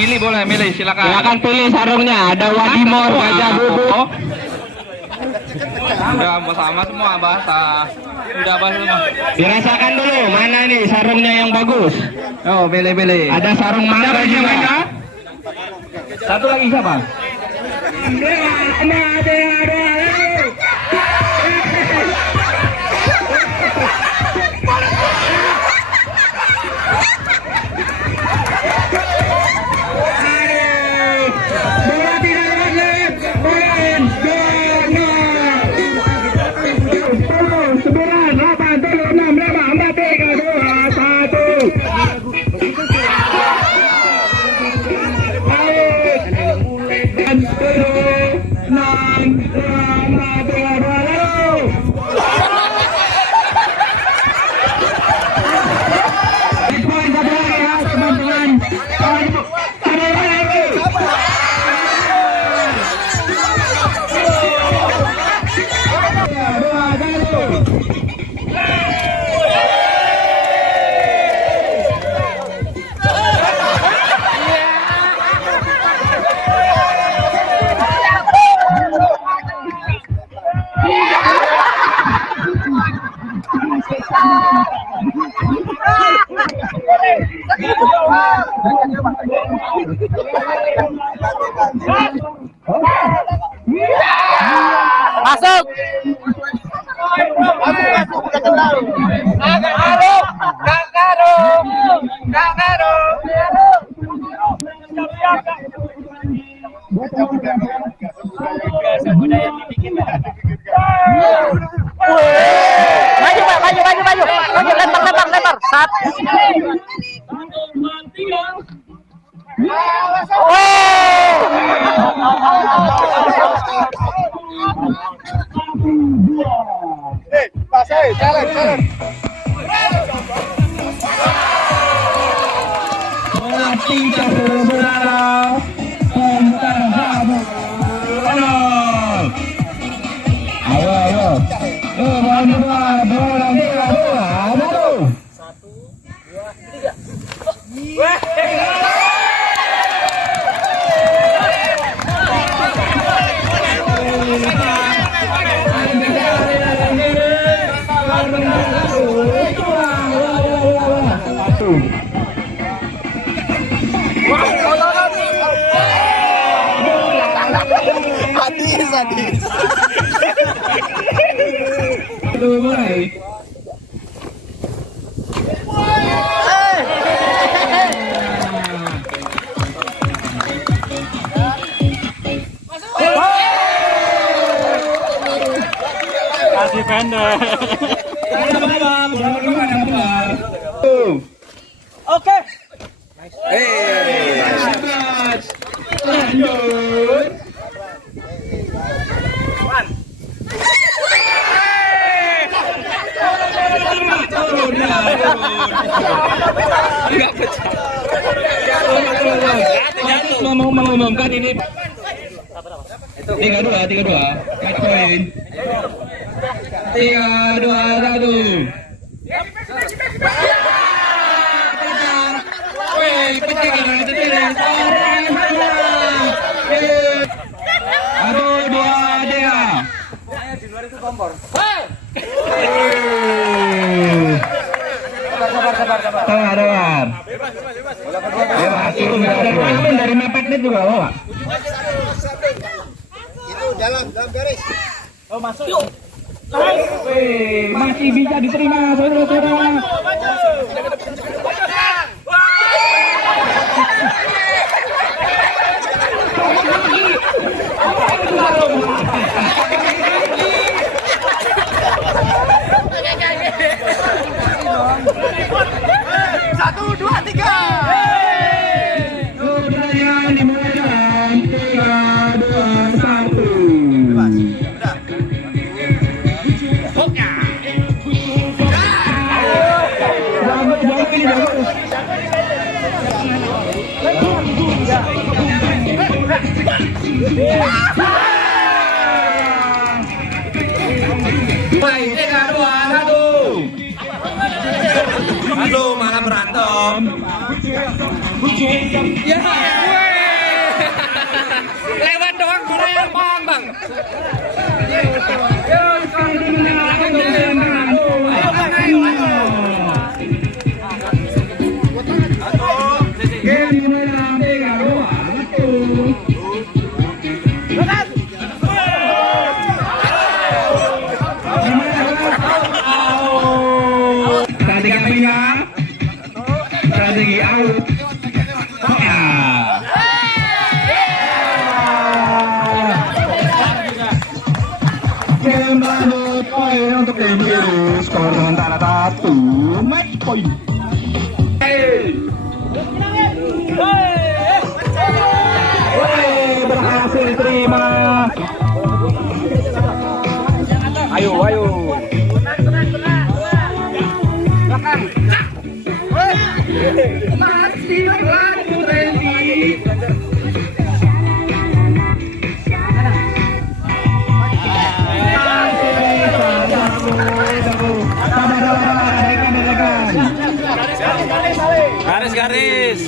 Milih boleh, milih silakan. Silakan pilih sarungnya. Ada Wadimor, Gajah Bubuk. Udah sama semua basah. Udah basah semua. Dirasakan dulu mana nih sarungnya yang bagus. Oh, pilih. Ada sarung mangga juga. Satu lagi siapa? Masuk. Maju, lempar. Sadis. Mulai. Kasih pendek. Oke. Mengumumkan ini 3-2 match point 3-2-1. Aduh, 2 dia. Di luar itu kompor. Sabar. Dari mepetnya juga bawa. Itu dalam garis. Oh, masuk. Masih bisa diterima, saudara-saudara. Satu, dua, tiga. Pertandingan dimulai 3-2-1. Baik, 3-2-1. Aduh, malah berantem. Ya. Game menang 3-2. Betul. Strategi apa ya? Strategi out. Ya. Game lanjut, poin untuk tim biru. Skor sementara 1, match point. Berhasil terima. Ayo, ayo. Masih lanjut Randy. Garis.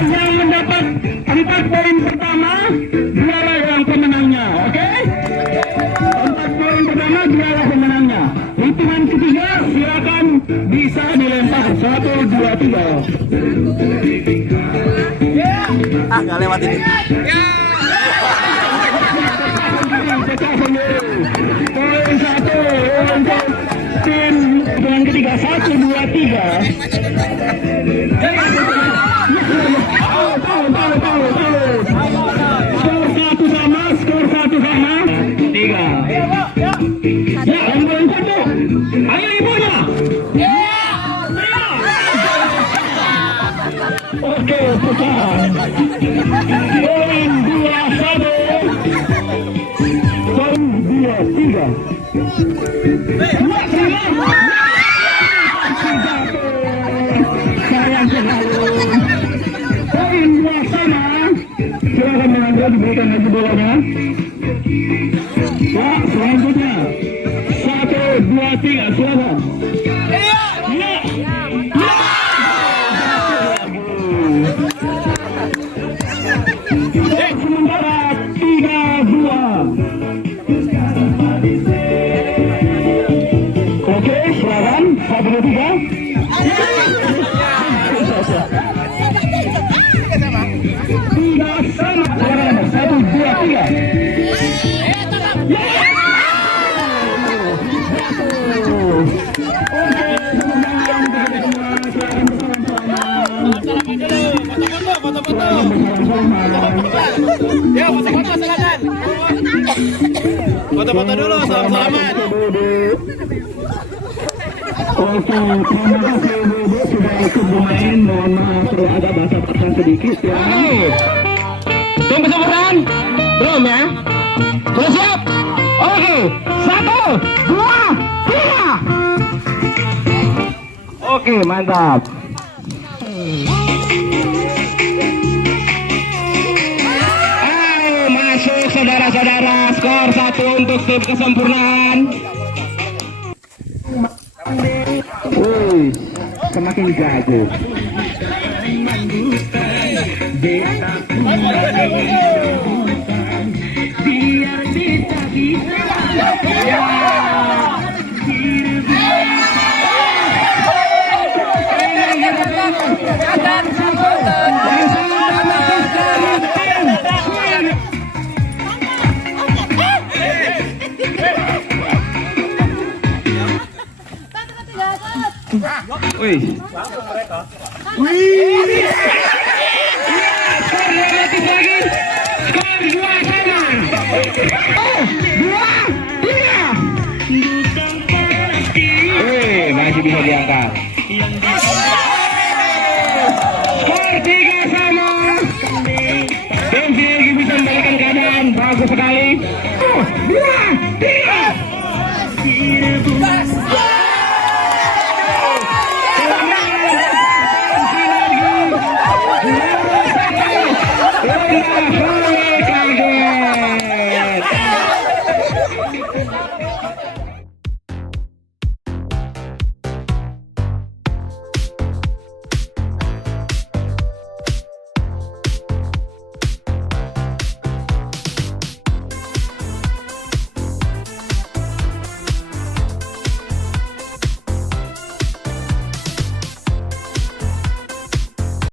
Yang mendapat 4 poin pertama, dialah yang pemenangnya, oke? 4 poin pertama, dialah pemenangnya. Hitungan ketiga, silakan bisa dilempar. 1, 2, 3. Nggak lewat ini. Poin 1 untuk tim hitungan ketiga. 1, 2, 3. Skor satu sama 3. Ya, yang poin 1. Ayo ibunya. Oke, pecah. Poin 2-1. Poin 2-3. Sayang sekali. Poin 2 sama. Silakan mengambil, diberikan lagi bolanya. Ya, selanjutnya 1, 2, 3, silakan. Ya. Sementara 3-2. Oke, silakan. 1, 2, 3. Tidak sama. Silakan. 1, 2, 3. Ya, foto-foto silakan. Foto-foto dulu, salam-salaman. Oke, terima kasih Ibu sudah ikut bermain. Mohon maaf kalau agak basah-basah sedikit ya. Tim kesempurnaan belum ya? Sudah siap? Oke, 1, 2, 3. Oke, mantap. Ayo masuk saudara-saudara, skor 1 untuk tim kesempurnaan. Wih, semakin jago. Biar bisa. Wih. Masih bisa diangkat.